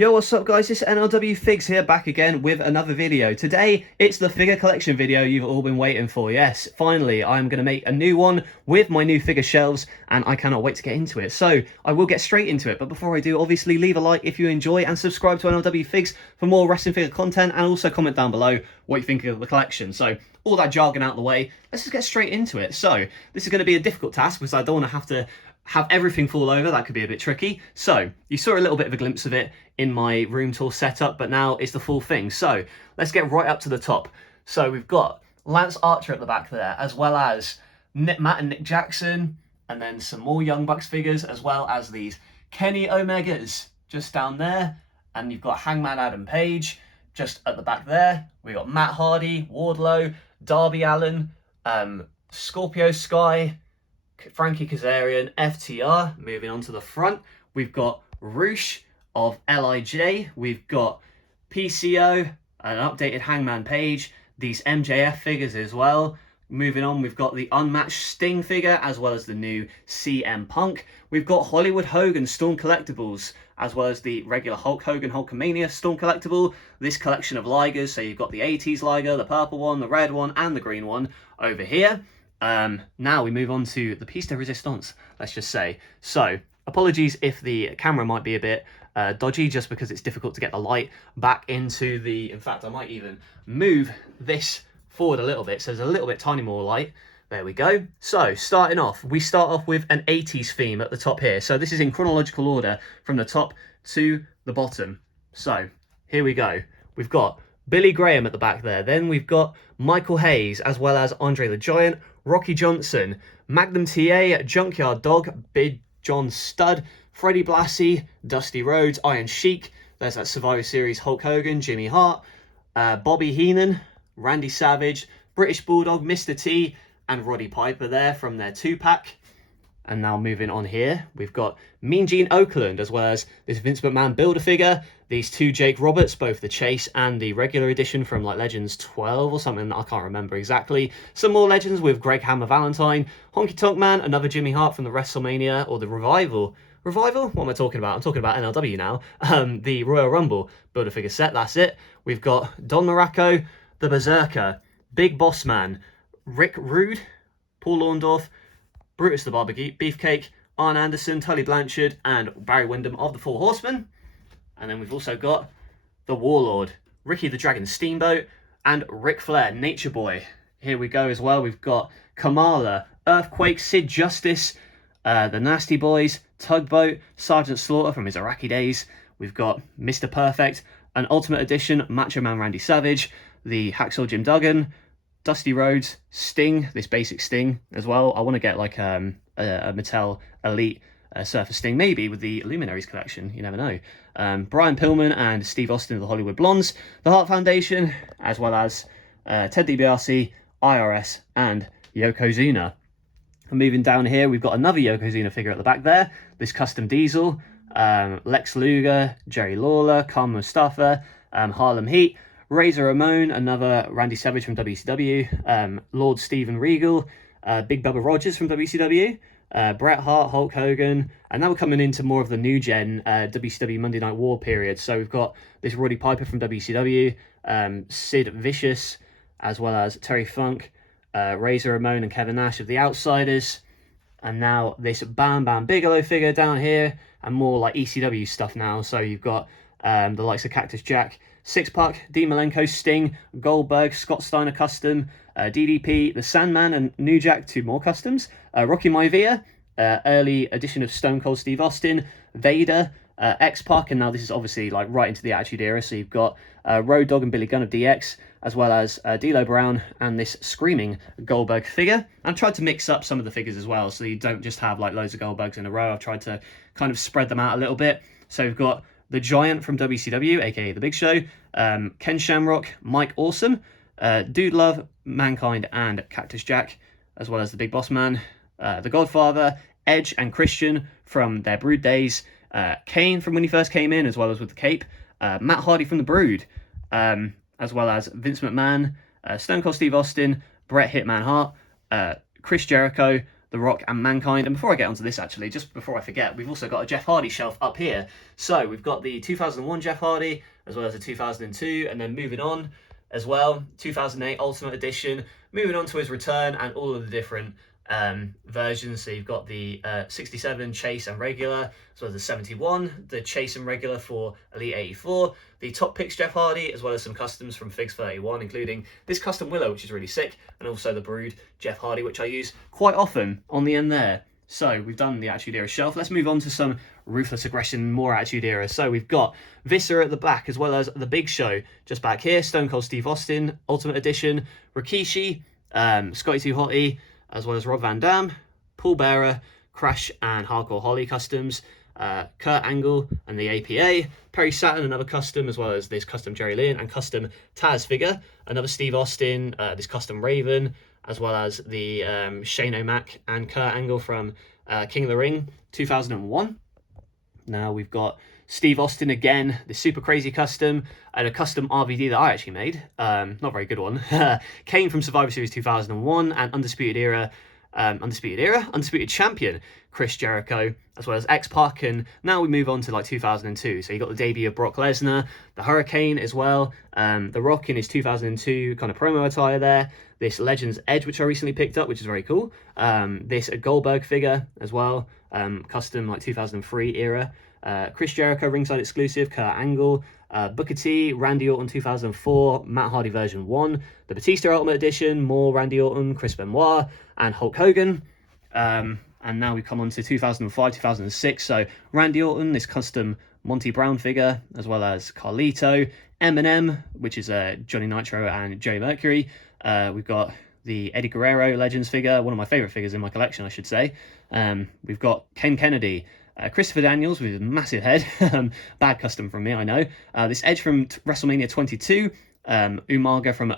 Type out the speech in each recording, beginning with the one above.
Yo, what's up guys, it's NLW Figs here, back again with another video. Today, it's the figure collection video you've all been waiting for. Yes, finally, I'm going to make a new one with my new figure shelves, and I cannot wait to get into it. So, I will get straight into it, but before I do, obviously leave a like if you enjoy, and subscribe to NLW Figs for more wrestling figure content, and also comment down below what you think of the collection. So, all that jargon out of the way, let's just get straight into it. So, this is going to be a difficult task, because I don't want to have everything fall over. That could be a bit tricky. So you saw a little bit of a glimpse of it in my room tour setup, but now it's the full thing. So let's get right up to the top. So we've got Lance Archer at the back there, as well as Matt and Nick Jackson, and then some more Young Bucks figures, as well as these Kenny Omegas just down there. And you've got Hangman Adam Page just at the back there. We've got Matt Hardy, Wardlow, Darby Allin, Scorpio Sky, Frankie Kazarian, FTR. Moving on to the front, we've got Roosh of LIJ, we've got PCO, an updated Hangman Page, these MJF figures as well. Moving on, we've got the unmatched Sting figure, as well as the new CM Punk. We've got Hollywood Hogan Storm Collectibles, as well as the regular Hulk Hogan Hulkamania Storm Collectible. This collection of Ligers, so you've got the 80s Liger, the purple one, the red one, and the green one over here. Now we move on to the piece de resistance, let's just say. So, apologies if the camera might be a bit dodgy, just because it's difficult to get the light back into the... In fact, I might even move this forward a little bit, so there's a little bit tiny more light. There we go. So, starting off, we start off with an 80s theme at the top here. So this is in chronological order from the top to the bottom. So, here we go. We've got Billy Graham at the back there. Then we've got Michael Hayes, as well as Andre the Giant, Rocky Johnson, Magnum TA, Junkyard Dog, Big John Studd, Freddie Blassie, Dusty Rhodes, Iron Sheik. There's that Survivor Series Hulk Hogan, Jimmy Hart, Bobby Heenan, Randy Savage, British Bulldog, Mr. T, and Roddy Piper there from their 2-pack. And now moving on here, we've got Mean Gene Okerlund, as well as this Vince McMahon Build-A-Figure, these two Jake Roberts, both the Chase and the regular edition from like Legends 12 or something, I can't remember exactly. Some more Legends with Greg Hammer Valentine, Honky Tonk Man, another Jimmy Hart from the WrestleMania, or the Revival. Revival? What am I talking about? I'm talking about NLW now. The Royal Rumble Build-A-Figure set, that's it. We've got Don Morocco, the Berserker, Big Boss Man, Rick Rude, Paul Orndorff, Brutus the Barbecue Beefcake, Arn Anderson, Tully Blanchard, and Barry Windham of the Four Horsemen. And then we've also got the Warlord, Ricky the Dragon Steamboat, and Ric Flair, Nature Boy. Here we go as well. We've got Kamala, Earthquake, Sid Justice, the Nasty Boys, Tugboat, Sergeant Slaughter from his Iraqi days. We've got Mr. Perfect, an Ultimate Edition, Macho Man Randy Savage, the Hacksaw Jim Duggan, Dusty Rhodes, Sting, this basic Sting as well. I want to get like a Mattel Elite Surfer Sting, maybe with the Luminaries collection, you never know. Brian Pillman and Steve Austin of the Hollywood Blondes, the Hart Foundation, as well as Ted DiBiase, IRS, and Yokozuna. And moving down here, we've got another Yokozuna figure at the back there, this Custom Diesel, Lex Luger, Jerry Lawler, Khan Mustafa, Harlem Heat, Razor Ramon, another Randy Savage from WCW, Lord Steven Regal, Big Bubba Rogers from WCW, Bret Hart, Hulk Hogan, and now we're coming into more of the new gen WCW Monday Night War period. So we've got this Roddy Piper from WCW, Sid Vicious, as well as Terry Funk, Razor Ramon and Kevin Nash of the Outsiders, and now this Bam Bam Bigelow figure down here, and more like ECW stuff now. So you've got the likes of Cactus Jack, Six-Pack, Dean Malenko, Sting, Goldberg, Scott Steiner Custom, DDP, The Sandman, and New Jack, 2 more customs, Rocky Maivia, early edition of Stone Cold Steve Austin, Vader, X-Pac, and now this is obviously like right into the Attitude Era, so you've got Road Dogg and Billy Gunn of DX, as well as D'Lo Brown and this Screaming Goldberg figure. I've tried to mix up some of the figures as well, so you don't just have like loads of Goldbergs in a row. I've tried to kind of spread them out a little bit. So we've got the Giant from WCW, aka The Big Show, Ken Shamrock, Mike Awesome, Dude Love, Mankind, and Cactus Jack, as well as the Big Boss Man, The Godfather, Edge and Christian from their Brood days, Kane from when he first came in, as well as with the cape, Matt Hardy from the Brood, as well as Vince McMahon, Stone Cold Steve Austin, Bret Hitman Hart, Chris Jericho, The Rock and Mankind. And before I get onto this, actually, just before I forget, we've also got a Jeff Hardy shelf up here. So we've got the 2001 Jeff Hardy, as well as the 2002, and then moving on as well, 2008 Ultimate Edition, moving on to his return and all of the different versions. So you've got the 67 Chase and Regular, as well as the 71, the Chase and Regular for Elite 84, the Top Picks Jeff Hardy, as well as some customs from Figs 31, including this custom Willow, which is really sick, and also the Brood Jeff Hardy, which I use quite often on the end there. So we've done the Attitude Era shelf. Let's move on to some Ruthless Aggression, more Attitude Era. So we've got Viscera at the back, as well as the Big Show just back here. Stone Cold Steve Austin, Ultimate Edition, Rikishi, Scotty 2 Hotty, as well as Rob Van Dam, Paul Bearer, Crash and Hardcore Holly customs, Kurt Angle and the APA, Perry Saturn, another custom, as well as this custom Jerry Lynn and custom Taz figure, another Steve Austin, this custom Raven, as well as the Shane O'Mac and Kurt Angle from King of the Ring 2001. Now we've got Steve Austin again, the super crazy custom, and a custom RVD that I actually made. Not a very good one. Kane from Survivor Series 2001 and Undisputed Champion Chris Jericho, as well as X-Pac, and now we move on to like 2002. So you got the debut of Brock Lesnar, the Hurricane as well, The Rock in his 2002 kind of promo attire there, this Legends Edge, which I recently picked up, which is very cool, this Goldberg figure as well, custom like 2003 era, Chris Jericho ringside exclusive, Kurt Angle, Booker T, Randy Orton 2004, Matt Hardy version 1, the Batista Ultimate Edition, more Randy Orton, Chris Benoit, and Hulk Hogan. And now we come on to 2005, 2006. So Randy Orton, this custom Monty Brown figure, as well as Carlito, Eminem, which is Johnny Nitro and Joey Mercury. We've got the Eddie Guerrero Legends figure, one of my favorite figures in my collection, I should say. We've got Ken Kennedy, Christopher Daniels with a massive head, bad custom from me, I know. This Edge from WrestleMania 22, Umaga from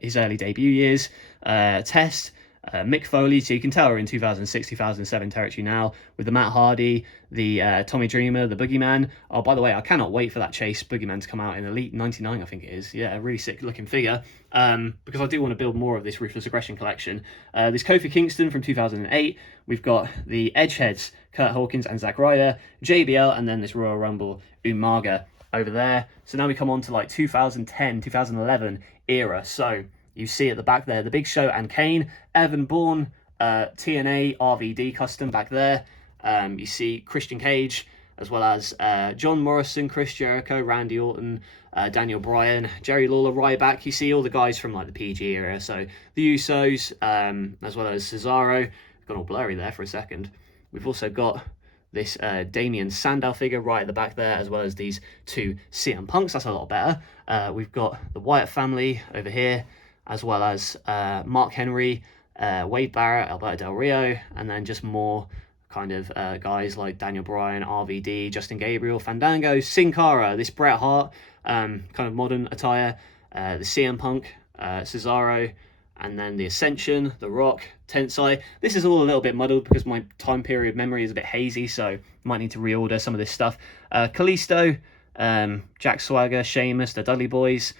his early debut years, Test, Mick Foley, so you can tell we're in 2006, 2007 territory now, with the Matt Hardy, the Tommy Dreamer, the Boogeyman. Oh, by the way, I cannot wait for that Chase Boogeyman to come out in Elite 99, I think it is. Yeah, a really sick looking figure, because I do want to build more of this Ruthless Aggression collection. This Kofi Kingston from 2008, we've got the Edgeheads, Kurt Hawkins and Zack Ryder, JBL, and then this Royal Rumble Umaga over there. So now we come on to like 2010, 2011 era. So you see at the back there, the Big Show and Kane, Evan Bourne, TNA RVD custom back there. You see Christian Cage, as well as John Morrison, Chris Jericho, Randy Orton, Daniel Bryan, Jerry Lawler, Ryback. You see all the guys from like the PG era. So the Usos, as well as Cesaro. Got all blurry there for a second. We've also got this Damien Sandow figure right at the back there, as well as these two CM Punks. That's a lot better. We've got the Wyatt family over here, as well as Mark Henry, Wade Barrett, Alberto Del Rio, and then just more kind of guys like Daniel Bryan, RVD, Justin Gabriel, Fandango, Sin Cara, this Bret Hart kind of modern attire, the CM Punk, Cesaro, and then the Ascension, The Rock, Tensai. This is all a little bit muddled because my time period memory is a bit hazy, so might need to reorder some of this stuff. Kalisto, Jack Swagger, Sheamus, the Dudley Boys,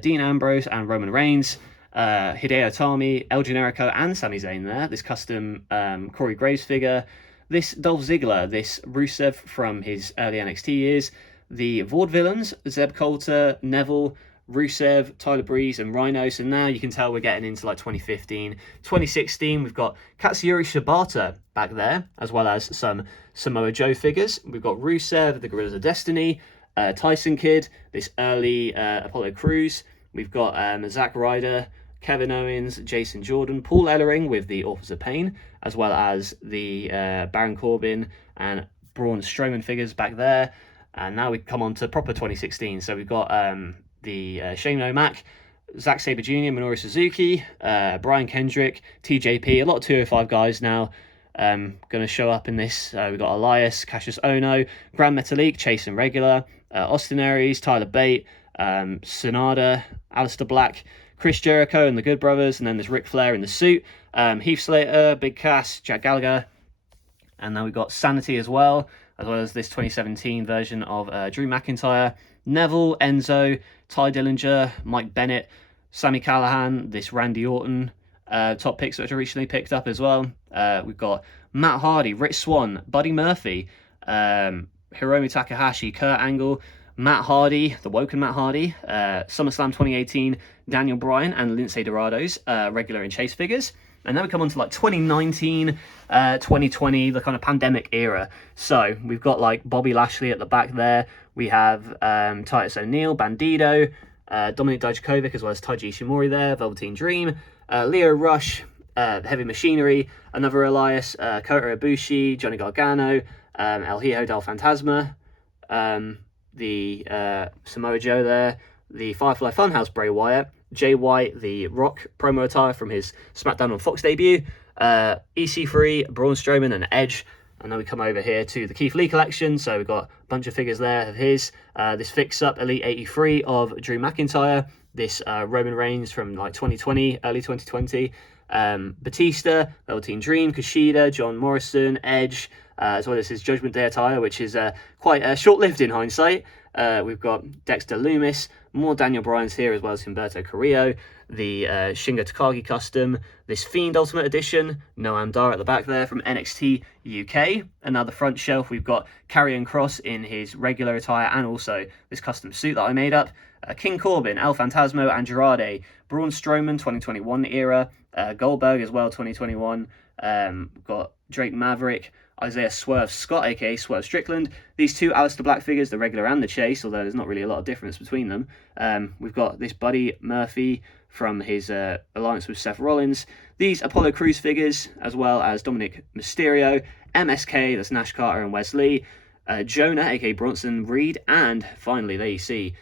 Dean Ambrose and Roman Reigns, Hideo Itami, El Generico and Sami Zayn there, this custom Corey Graves figure, this Dolph Ziggler, this Rusev from his early NXT years, the Vaudevillains, Zeb Coulter, Neville, Rusev, Tyler Breeze and Rhino. So now you can tell we're getting into like 2015, 2016. We've got Katsuyori Shibata back there, as well as some Samoa Joe figures. We've got Rusev, the Gorillas of Destiny, Tyson Kidd, this early Apollo Crews. We've got Zack Ryder, Kevin Owens, Jason Jordan, Paul Ellering with the Authors of Pain, as well as the Baron Corbin and Braun Strowman figures back there. And now we come on to proper 2016. So we've got the Shane O'Mac, Zack Sabre Jr., Minoru Suzuki, Brian Kendrick, TJP, a lot of 205 guys now going to show up in this. We've got Elias, Cassius Ono, Grand Metalik, Chase and Regular, Austin Aries, Tyler Bate, Sonada, Aleister Black, Chris Jericho and the Good Brothers, and then there's Ric Flair in the suit, Heath Slater, Big Cass, Jack Gallagher, and then we've got Sanity as well as this 2017 version of Drew McIntyre, Neville, Enzo, Ty Dillinger, Mike Bennett, Sami Callihan, this Randy Orton, top picks which I recently picked up as well. We've got Matt Hardy, Rich Swann, Buddy Murphy, Hiromu Takahashi, Kurt Angle, Matt Hardy, the Woken Matt Hardy, SummerSlam 2018, Daniel Bryan and Lince Dorado's regular and chase figures. And then we come on to like 2019, 2020, the kind of pandemic era. So we've got like Bobby Lashley at the back there. We have Titus O'Neil, Bandido, Dominik Dijakovic, as well as Taiji Ishimori there, Velveteen Dream, Leo Rush, Heavy Machinery, another Elias, Kota Ibushi, Johnny Gargano, El Hijo del Fantasma, the Samoa Joe there, the Firefly Funhouse Bray Wyatt, Jay White, the Rock promo attire from his SmackDown on Fox debut, EC3, Braun Strowman and Edge. And then we come over here to the Keith Lee collection. So we've got a bunch of figures there of his. This fix-up Elite 83 of Drew McIntyre. This Roman Reigns from like 2020, early 2020. Batista, Velveteen Dream, Kushida, John Morrison, Edge, as well as his Judgment Day attire, which is quite short-lived in hindsight. We've got Dexter Lumis, more Daniel Bryan's here, as well as Humberto Carrillo, the Shingo Takagi custom, this Fiend Ultimate Edition, Noam Dar at the back there from NXT UK, and now the front shelf we've got Karrion Kross in his regular attire and also this custom suit that I made up, King Corbin, El Phantasmo, Andrade, Braun Strowman 2021 era, Goldberg as well 2021, we've got Drake Maverick, Isaiah Swerve Scott, aka Swerve Strickland. These two Aleister Black figures, the regular and the chase, although there's not really a lot of difference between them. We've got this Buddy Murphy from his alliance with Seth Rollins. These Apollo Crews figures, as well as Dominic Mysterio, MSK, that's Nash Carter and Wes Lee, Jonah, aka Bronson Reed, and finally, there you see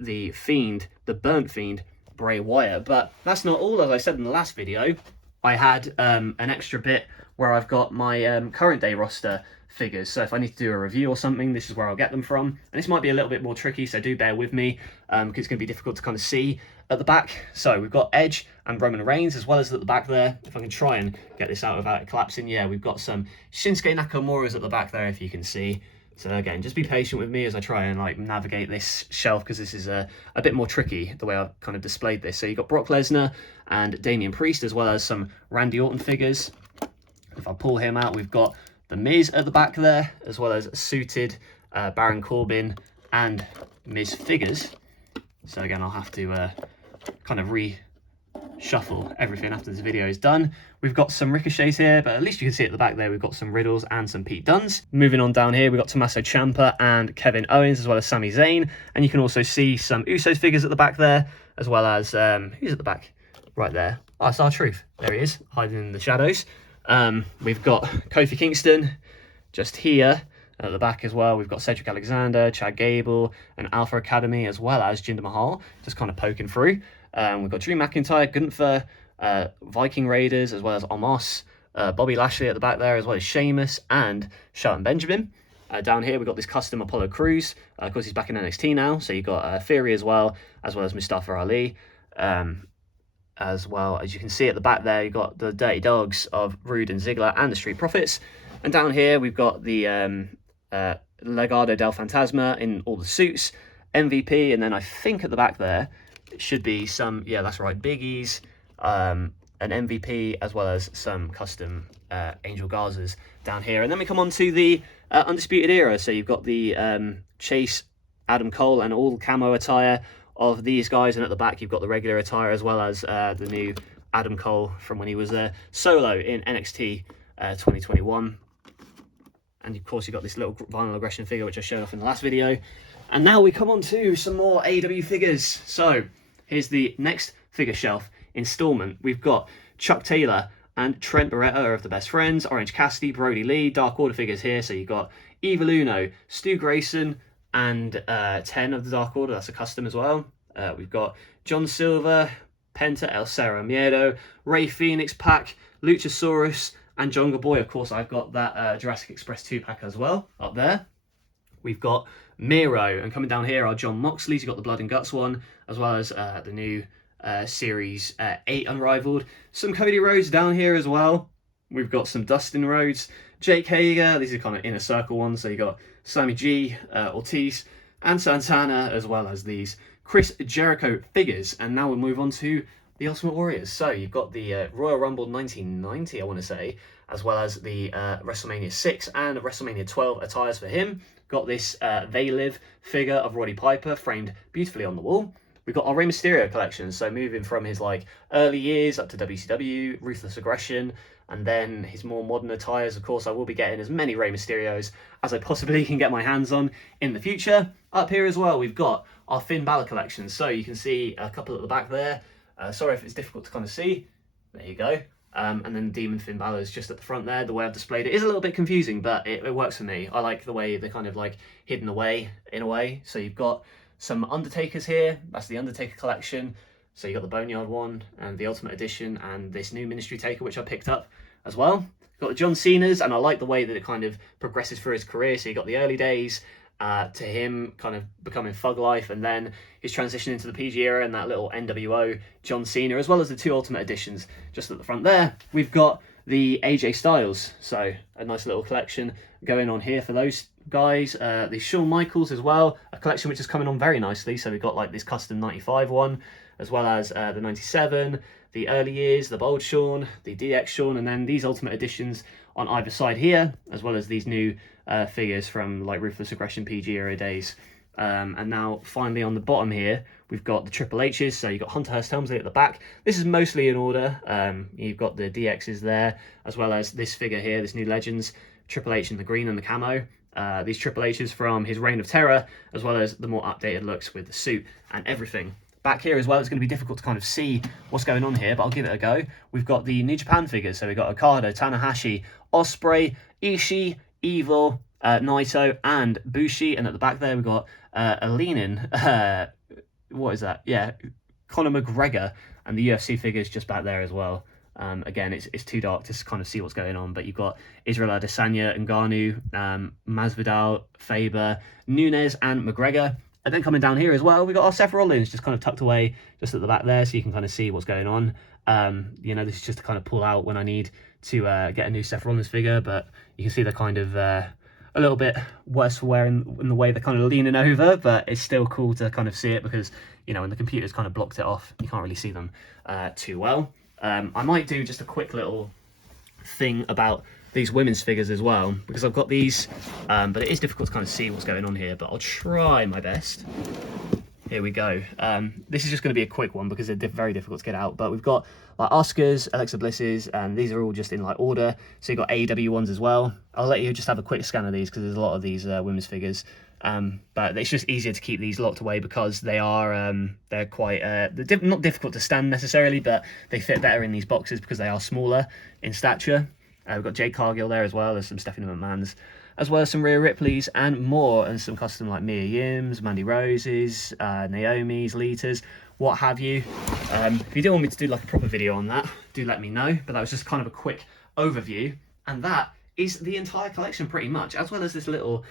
the Fiend, the Burnt Fiend, Bray Wyatt. But that's not all. As I said in the last video, I had an extra bit where I've got my current day roster figures. So if I need to do a review or something, this is where I'll get them from. And this might be a little bit more tricky, so do bear with me, because it's going to be difficult to kind of see at the back. So we've got Edge and Roman Reigns, as well as at the back there. If I can try and get this out without it collapsing, yeah, we've got some Shinsuke Nakamura's at the back there, if you can see. So again, just be patient with me as I try and like navigate this shelf, because this is a bit more tricky the way I've kind of displayed this. So you've got Brock Lesnar and Damian Priest, as well as some Randy Orton figures. If I pull him out, we've got The Miz at the back there, as well as suited Baron Corbin and Miz figures. So again, I'll have to kind of reshuffle everything after this video is done. We've got some Ricochets here, but at least you can see at the back there, we've got some Riddles and some Pete Dunnes. Moving on down here, we've got Tommaso Ciampa and Kevin Owens, as well as Sami Zayn. And you can also see some Usos figures at the back there, as well as, who's at the back? Right there. Oh, it's R-Truth. There he is, hiding in the shadows. We've got Kofi Kingston just here at the back as well. We've got Cedric Alexander, Chad Gable, and Alpha Academy, as well as Jinder Mahal, just kind of poking through. We've got Drew McIntyre, Gunther, Viking Raiders, as well as Omos, Bobby Lashley at the back there, as well as Sheamus and Shelton Benjamin. Down here, we've got this custom Apollo Crews. Of course, he's back in NXT now, so you've got Theory as well as Mustafa Ali. As well as you can see at the back there, you've got the Dirty Dogs of Rude and Ziggler and the Street Profits. And down here, we've got the Legado del Fantasma in all the suits, MVP, and then I think at the back there, it should be some, yeah, that's right, Biggie's, an MVP, as well as some custom Angel Gazas down here. And then we come on to the Undisputed Era. So you've got the Chase, Adam Cole, and all camo attire of these guys, and at the back you've got the regular attire, as well as the new Adam Cole from when he was solo in NXT 2021. And of course you've got this little Vinyl Aggression figure, which I showed off in the last video. And now we come on to some more AEW figures. So here's the next figure shelf installment. We've got Chuck Taylor and Trent Beretta of the Best Friends, Orange Cassidy, Brody Lee, Dark Order figures here. So you've got Evil Uno, Stu Grayson, and 10 of the Dark Order, that's a custom as well. We've got John Silver, Penta, El Cero Miedo, Ray Phoenix pack, Luchasaurus, and Jungle Boy. Of course, I've got that Jurassic Express 2-pack as well, up there. We've got Miro, and coming down here are John Moxley's. You've got the Blood and Guts one, as well as the new Series 8 Unrivaled. Some Cody Rhodes down here as well. We've got some Dustin Rhodes, Jake Hager. These are kind of inner circle ones. So you got Sammy G, Ortiz, and Santana, as well as these Chris Jericho figures. And now we'll move on to the Ultimate Warriors. So you've got the Royal Rumble 1990, I want to say, as well as the WrestleMania 6 and WrestleMania 12 attires for him. Got this They Live figure of Roddy Piper framed beautifully on the wall. We've got our Rey Mysterio collection, so moving from his like early years up to WCW, Ruthless Aggression, and then his more modern attires. Of course, I will be getting as many Rey Mysterios as I possibly can get my hands on in the future. Up here as well, we've got our Finn Balor collection. So you can see a couple at the back there. Sorry if it's difficult to kind of see. There you go. And then Demon Finn Balor is just at the front there. The way I've displayed it is a little bit confusing, but it works for me. I like the way they're kind of like hidden away in a way. So you've got some Undertakers here. That's the Undertaker collection. So you got the Boneyard one and the Ultimate Edition and this new Ministry Taker, which I picked up as well. Got the John Cena's, and I like the way that it kind of progresses through his career. So you got the early days to him kind of becoming Thug Life, and then his transition into the PG era and that little NWO John Cena, as well as the two Ultimate Editions just at the front there. We've got the AJ Styles, so a nice little collection going on here for those guys. The Shawn Michaels as well, a collection which is coming on very nicely. So we've got like this custom 95 one, as well as the 97, the early years, the Bold Shawn, the DX Shawn, and then these Ultimate Editions on either side here, as well as these new figures from like Ruthless Aggression PG era days. And now finally on the bottom here, we've got the Triple H's. So you've got Hunter Hearst Helmsley at the back. This is mostly in order. You've got the DX's there, as well as this figure here, this new Legends, Triple H in the green and the camo. These Triple H's from his Reign of Terror, as well as the more updated looks with the suit and everything. Back here as well, it's going to be difficult to kind of see what's going on here, but I'll give it a go. We've got the New Japan figures. So we've got Okada, Tanahashi, Ospreay, Ishii, Evil, Naito, and Bushi. And at the back there, we've got a leaning, what is that? Yeah, Conor McGregor, and the UFC figures just back there as well. Again, it's too dark to kind of see what's going on, but you've got Israel Adesanya, Ngannou, Masvidal, Faber, Nunes, and McGregor. And then coming down here as well, we've got our Seth Rollins just kind of tucked away just at the back there, so you can kind of see what's going on. You know, this is just to kind of pull out when I need to get a new Seth Rollins figure, but you can see they're kind of a little bit worse for wear in the way they're kind of leaning over, but it's still cool to kind of see it because, you know, when the computer's kind of blocked it off, you can't really see them too well. I might do just a quick little thing about these women's figures as well, because I've got these, but it is difficult to kind of see what's going on here, but I'll try my best. Here we go. This is just going to be a quick one because they're very difficult to get out, but we've got like Asuka's, Alexa Bliss's, and these are all just in like order. So you've got AEW ones as well. I'll let you just have a quick scan of these because there's a lot of these women's figures. But it's just easier to keep these locked away because they are they're quite not difficult to stand necessarily, but they fit better in these boxes because they are smaller in stature. We've got Jade Cargill there as well as some Stephanie McMahon's, as well as some Rhea Ripley's and more, and some custom like Mia Yim's, Mandy Rose's, Naomi's, Lita's, what have you. If you do want me to do like a proper video on that, do let me know. But that was just kind of a quick overview, and that is the entire collection pretty much, as well as this little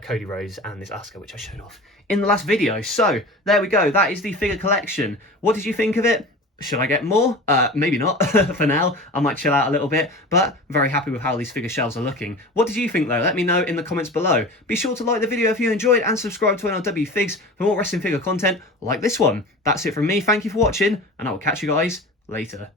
Cody Rhodes and this Asuka, which I showed off in the last video. So there we go, that is the figure collection. What did you think of it? Should I get more? Maybe not. For now, I might chill out a little bit, but very happy with how these figure shelves are looking. What did you think though? Let me know in the comments below. Be sure to like the video if you enjoyed and subscribe to NLW Figs for more wrestling figure content like this one. That's it from me. Thank you for watching, and I will catch you guys later.